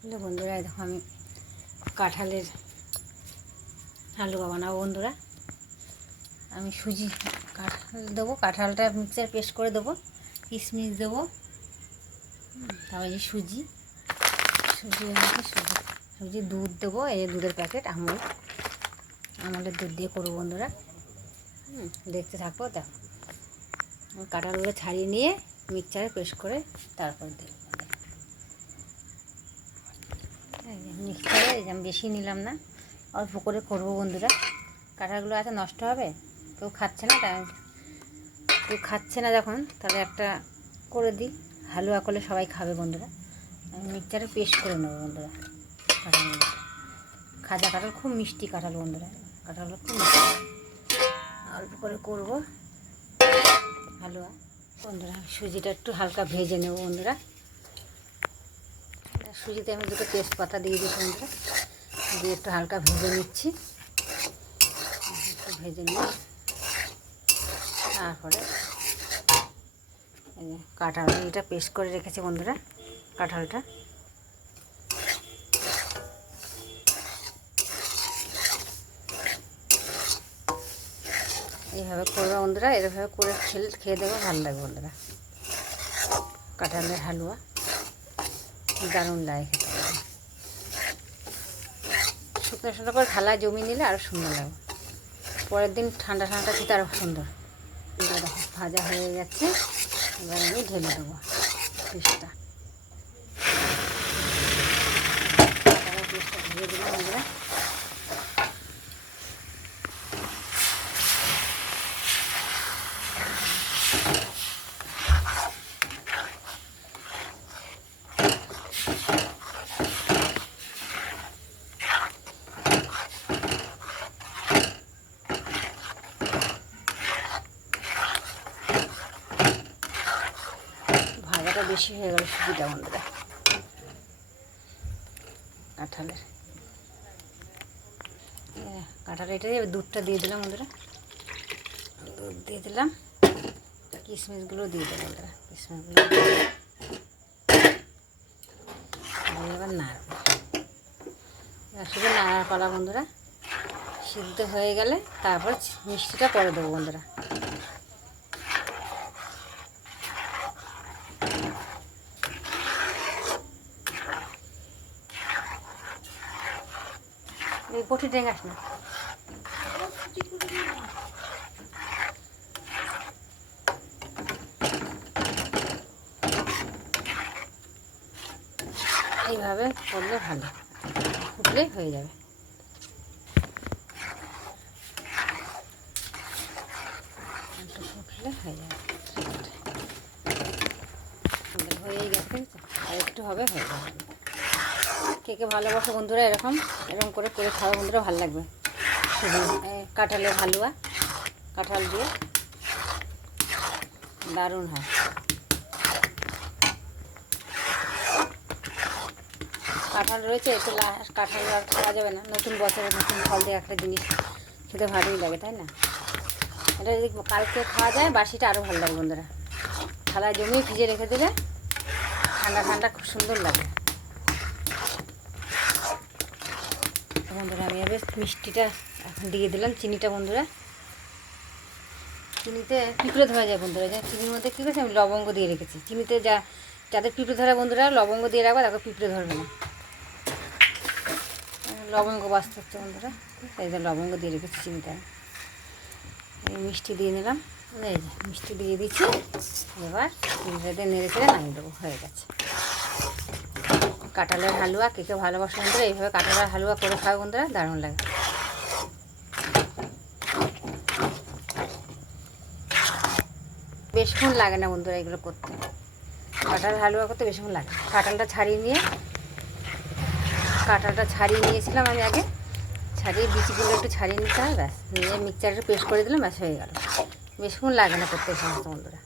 Hello বন্ধুরা, দেখো আমি কাঁঠালের হালুয়া বানাবো বন্ধুরা। আমি সুজি কাঁঠাল দেবো, কাঁঠালটা মিক্সার পেস্ট করে দেবো, কিশমিশ দেবো, তারপরে যে সুজি সুজি সুজি দুধ দেবো, এই দুধের প্যাকেট আমলের দুধ দিয়ে করবো বন্ধুরা। দেখতে থাকবো। দেখো কাঁঠালগুলো ছাড়িয়ে নিয়ে মিক্সারে পেস্ট করে তারপর দেবো। মিক্সচারে আমি বেশি নিলাম না, অল্প করে করবো বন্ধুরা। কাঁঠালগুলো আছে নষ্ট হবে, কেউ খাচ্ছে না, তাই কেউ খাচ্ছে না যখন, তাহলে একটা করে দিই, হালুয়া করলে সবাই খাবে বন্ধুরা। আমি মিক্সচারে পেস্ট করে নেবো বন্ধুরা। কাঁঠালগুলো খাজা কাঁঠাল, খুব মিষ্টি কাঁঠাল বন্ধুরা, কাঁঠালগুলো খুব মিষ্টি। অল্প করে করবো হালুয়া বন্ধুরা। সুজিটা একটু হালকা ভেজে নেবো বন্ধুরা। সুজিতে আমি দুটো তেজপাতা দিয়ে দিচ্ছি বন্ধুরা, দিয়ে একটু হালকা ভেজে নিচ্ছি। একটু ভেজে নিয়ে তারপরে কাঁঠালটা পেস্ট করে রেখেছি বন্ধুরা। কাঁঠালটা এইভাবে করবে বন্ধুরা, এভাবে করে খেয়ে দেবো, ভালো লাগবে বন্ধুরা। কাঁঠালের হালুয়া দারুণ লাগে খেতে। শুকনো শুকনো করে থালায় জমিয়ে নিলে আরও সুন্দর লাগে, পরের দিন ঠান্ডা ঠান্ডা খেতে আরও সুন্দর। ভাজা হয়ে গেছে, এবার আমি ঢেলে দেবো পিসটা। ধুয়ে দিলাম বন্ধুরা। ভাজাটা বেশি হয়ে গেল সুজিটা বন্ধুরা। কাঁঠাল এটা দুধটা দিয়ে দিলাম বন্ধুরা, দুধ দিয়ে দিলাম, কিশমিশগুলো দিয়ে দেবো বন্ধুরা। কিশমিশগুলো এবার নাড়বো, শুধু নাড়ার পালা বন্ধুরা। সিদ্ধ হয়ে গেলে তারপর মিষ্টিটা পরে দেবো বন্ধুরা। এই বটি ডেঙ্গাস না, এইভাবে করলে ভালো, ফুটলেই হয়ে যাবে। ফুটলে হয়ে যাবে, হয়েই গেছে, আর একটু হবে, হয়ে যাবে। কে কে ভালোবাসো বন্ধুরা, এরকম করে করে খাওয়া বন্ধুরা, ভালো লাগবে। শুধু কাঁঠালের হালুয়া, কাঁঠাল দিয়ে দারুণ হয়। কাঁঠাল রয়েছে একটু, কাঁঠাল আর খাওয়া যাবে না, নতুন বছরের নতুন ফল দিয়ে একটা জিনিস খেতে ভালোই লাগে, তাই না? এটা যদি কালকে খাওয়া যায়, বাসিটা আরও ভালো লাগে বন্ধুরা। থালায় জমিয়ে ভিজে রেখে দিলে ঠান্ডা ঠান্ডা খুব সুন্দর লাগে বন্ধুরা। আমি এবার মিষ্টিটা এখন দিয়ে দিলাম, চিনিটা বন্ধুরা। চিনিতে পিঁপড়ে ধরা যায় বন্ধুরা, চিনির মধ্যে কী করেছি আমি লবঙ্গ দিয়ে রেখেছি। চিনিতে যাদের পিঁপড়ে ধরা বন্ধুরা, লবঙ্গ দিয়ে রাখবো, তাকে পিঁপড়ে ধরবে না। লবঙ্গ বাঁচতে হচ্ছে বন্ধুরা, এই যে লবঙ্গ দিয়ে রেখেছি চিনিটা। এই মিষ্টি দিয়ে নিলাম, এই যে মিষ্টি দিয়ে দিচ্ছি। এবার চিনিটাতে নেড়ে চেড়ে নামিয়ে দেবো, হয়ে গেছে কাঁঠালের হালুয়া। কে কে ভালোবাসো বন্ধুরা, এইভাবে কাঁঠালের হালুয়া করে খাও বন্ধুরা, দারুণ লাগে। বেশিক্ষণ লাগে না বন্ধুরা এগুলো করতে, কাঁঠালের হালুয়া করতে বেশিক্ষণ লাগে। কাঁঠালটা ছাড়িয়ে নিয়েছিলাম আমি আগে, ছাড়িয়ে বিচিগুলো একটু ছাড়িয়ে নিতে হয়, ব্যাস নিয়ে মিক্সচারে পেস্ট করে দিলাম, ব্যাস হয়ে গেল। বেশিক্ষণ লাগে না করতে এই সমস্ত বন্ধুরা,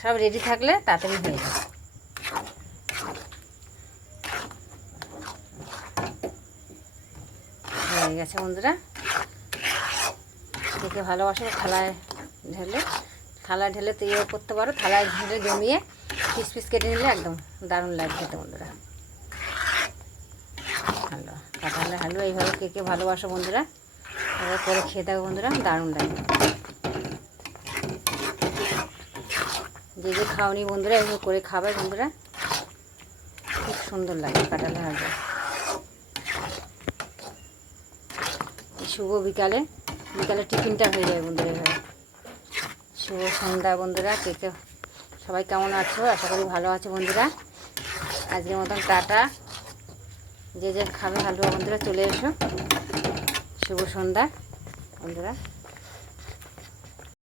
সব রেডি থাকলে তাড়াতাড়ি হয়ে যায়। হয়ে গেছে বন্ধুরা। দেখে ভালোবাসো, থালায় ঢেলে তো ইয়ে করতে পারো, থালায় ঢেলে জমিয়ে পিস কেটে নিলে একদম দারুণ লাগে খেতে বন্ধুরা। হালুয়া। কাঁঠালের হালুয়া এইভাবে কে কে ভালোবাসো বন্ধুরা, এবার করে খেয়ে থাকো বন্ধুরা, দারুণ লাগে। যে যে খাওনি বন্ধুরা এভাবে করে খাবে বন্ধুরা, খুব সুন্দর লাগে কাঁঠালের হালুয়া। শুভ বিকালে টিফিনটা হয়ে যায় বন্ধুরা এভাবে। শুভ সন্ধ্যা বন্ধুরা, কে কে সবাই কেমন আছো? আশা করি ভালো আছো বন্ধুরা। আজকের মতন টাটা। যে যে খাবে হালুয়া বন্ধুরা চলে এসো। শুভ সন্ধ্যা বন্ধুরা।